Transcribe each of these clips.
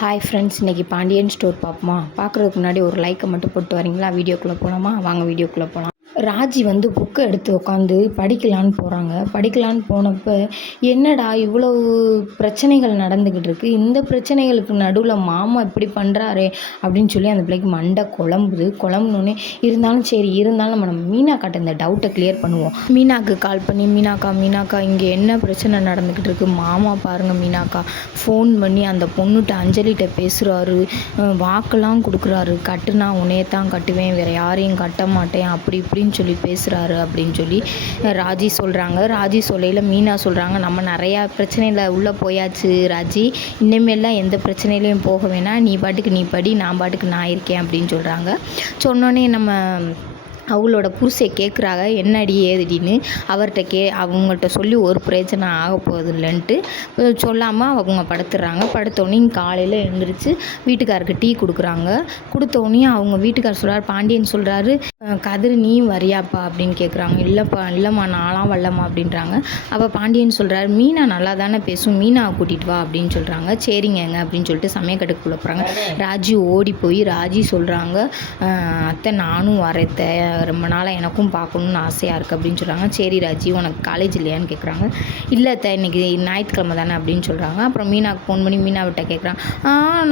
Hi friends, இன்றைக்கி Pandian store பார்ப்போமா? பார்க்குறதுக்கு முன்னாடி ஒரு லைக்கை மட்டும் போட்டு வரீங்களா? வீடியோக்குள்ளே போகலாமா? வாங்க வீடியோக்குள்ளே போகலாம். ராஜி வந்து புக்கை எடுத்து உட்காந்து படிக்கலான்னு போகிறாங்க. படிக்கலான்னு போனப்போ, என்னடா இவ்வளவு பிரச்சனைகள் நடந்துக்கிட்டு இருக்குது, இந்த பிரச்சனைகளுக்கு நடுவில் மாமா இப்படி பண்ணுறாரே அப்படின்னு சொல்லி அந்த பிள்ளைக்கு மண்டை குழம்புனோடனே இருந்தாலும் நம்ம மீனாக்காட்ட இந்த டவுட்டை கிளியர் பண்ணுவோம். மீனாக்கு கால் பண்ணி, மீனாக்கா இங்கே என்ன பிரச்சனை நடந்துக்கிட்டு இருக்குது, மாமா பாருங்கள் மீனாக்கா, ஃபோன் பண்ணி அந்த பொண்ணுகிட்ட அஞ்சலிகிட்ட பேசுகிறாரு, வாக்கெல்லாம் கொடுக்குறாரு, கட்டுனா உன்னையத்தான் கட்டுவேன், வேறு யாரையும் கட்ட மாட்டேன், அப்படி இப்படின்னு சொல்லி பேசுகிறாரு அப்படின்னு சொல்லி ராஜி சொல்கிறாங்க. ராஜி சொல்லையில் மீனா சொல்கிறாங்க, நம்ம நிறையா பிரச்சனையில் உள்ளே போயாச்சு ராஜி, இனிமேல்லாம் எந்த பிரச்சனையிலையும் போக வேணாம், நீ பாட்டுக்கு நீ படி, நான் பாட்டுக்கு நான் இருக்கேன் அப்படின்னு சொல்கிறாங்க. சொன்னோன்னே நம்ம அவங்களோட புருஷை கேட்குறாங்க, என்னடி ஏதுடின்னு. அவங்கள்ட்ட சொல்லி ஒரு பிரச்சனை ஆக போகுது இல்லைன்ட்டு சொல்லாமல் அவங்க படுத்துடுறாங்க. படுத்தோடனே காலையில் எழுந்திரிச்சு வீட்டுக்காருக்கு டீ கொடுக்குறாங்க. கொடுத்தோடனே அவங்க வீட்டுக்கார் சொல்கிறார், பாண்டியன் சொல்கிறாரு, கதிர் நீ வரியாப்பா அப்படின்னு கேட்குறாங்க. இல்லைம்மா நான்லாம் வரலம்மா அப்படின்றாங்க. அப்போ பாண்டியன் சொல்கிறார், மீனா நல்லா தானே பேசும், மீனாவை கூட்டிகிட்டு வா அப்படின்னு சொல்கிறாங்க. சரிங்கங்க அப்படின்னு சொல்லிட்டு சமயக்கட்டுக்குள்ளே போகிறாங்க. ராஜி ஓடி போய் ராஜி சொல்கிறாங்க, அத்தை நானும் வரத்த, ரொம்ப நாளாக எனக்கும் பார்க்கணுன்னு ஆசையாக இருக்குது அப்படின்னு சொல்கிறாங்க. சரி ராஜி, உனக்கு காலேஜ் இல்லையான்னு கேட்குறாங்க. இல்லை அத்தை, இன்றைக்கி ஞாயிற்றுக்கிழமை தானே அப்படின்னு சொல்கிறாங்க. அப்புறம் மீனாவுக்கு ஃபோன் பண்ணி மீனாவிட்ட கேட்குறான்,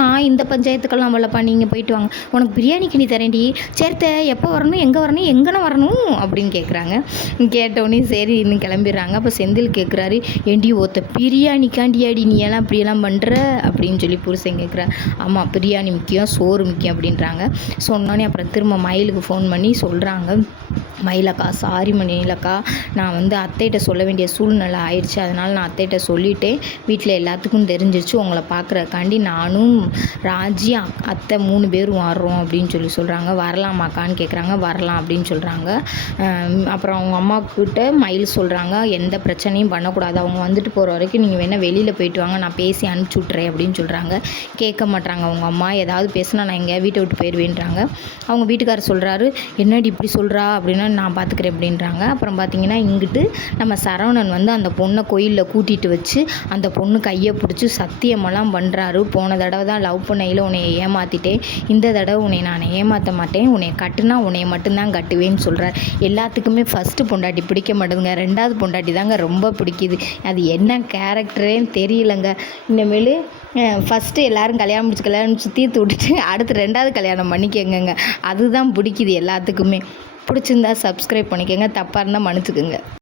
நான் இந்த பஞ்சாயத்துக்கெல்லாம் வரலப்பா, நீங்கள் போயிட்டு வாங்க, உனக்கு பிரியாணி கிணி தரேன்டி, சேர்த்த எப்போ வரணும், எங்கே வரணும், எங்கன வரணும் அப்படின்னு கேட்குறாங்க. கேட்டோடனே சரி இன்னும் கிளம்பிடுறாங்க. அப்போ செந்தில் கேட்குறாரு, ஏண்டி ஒருத்த பிரியாணிக்காண்டியாடி நீ எல்லாம் இப்படியெல்லாம் பண்ணுற அப்படின்னு சொல்லி புருஷன் கேட்குறாரு. ஆமாம், பிரியாணி முக்கியம், சோறு முக்கியம் அப்படின்றாங்க. சொன்னோன்னே அப்புறம் திரும்ப மயிலுக்கு ஃபோன் பண்ணி சொல்கிறாங்க, மயிலக்கா சாரி மயிலக்கா, நான் வந்து அத்தைகிட்ட சொல்ல வேண்டிய சூழ்நிலை ஆயிடுச்சு, அதனால் நான் அத்தைகிட்ட சொல்லிட்டேன், வீட்டில் எல்லாத்துக்கும் தெரிஞ்சிருச்சு, உங்களை பார்க்குறக்காண்டி நானும் ராஜி அத்தை 3 பேரும் வர்றோம் அப்படின்னு சொல்லி சொல்கிறாங்க. வரலாமாக்கான்னு கேட்குறாங்க. வரலாம் அப்படின்னு சொல்கிறாங்க. அப்புறம் அவங்க அம்மாக்கிட்ட மயில் சொல்கிறாங்க, எந்த பிரச்சனையும் பண்ணக்கூடாது, அவங்க வந்துட்டு போகிற வரைக்கும் நீங்கள் வேணால் வெளியில் போயிட்டு வாங்க, நான் பேசி அனுப்பிச்சி விட்றேன் அப்படின்னு சொல்கிறாங்க. கேட்க மாட்டாங்க அவங்க அம்மா, ஏதாவது பேசினா நான் எங்கேயா வீட்டை விட்டு போயிடுவேன்றாங்க. அவங்க வீட்டுக்காரர் சொல்கிறாரு, என்னடி இப்படி சொல்கிறா அப்படின்னா, நான் பார்த்துக்கிறேன் அப்படின்றாங்க. அப்புறம் பார்த்திங்கன்னா இங்கிட்டு நம்ம சரவணன் வந்து அந்த பொண்ணை கோயிலில் கூட்டிகிட்டு வச்சு அந்த பொண்ணு கையை பிடிச்சி சத்தியமெல்லாம் பண்ணுறாரு. போன தடவை தான் லவ் பண்ணையில் உன்னை ஏமாற்றிட்டேன், இந்த தடவை உன்னை நான் ஏமாற்ற மாட்டேன், உன்னை கட்டுனா உன்னை மட்டும்தான் கட்டுவேன்னு சொல்கிறார். எல்லாத்துக்குமே ஃபஸ்ட்டு பொண்டாட்டி பிடிக்க மாட்டேங்குங்க, 2வது பொண்டாட்டி தாங்க ரொம்ப பிடிக்குது. அது என்ன கேரக்டரேன்னு தெரியலங்க. இனிமேல் ஃபஸ்ட்டு எல்லோரும் கல்யாணம் தீர்த்து விட்டுட்டு அடுத்து 2வது கல்யாணம் பண்ணிக்கங்க, அதுதான் பிடிக்குது எல்லாத்துக்குமே. பிடிச்சிருந்தா சப்ஸ்கிரைப் பண்ணிக்கோங்க, தப்பாக இருந்தால் மன்னிச்சுக்குங்க.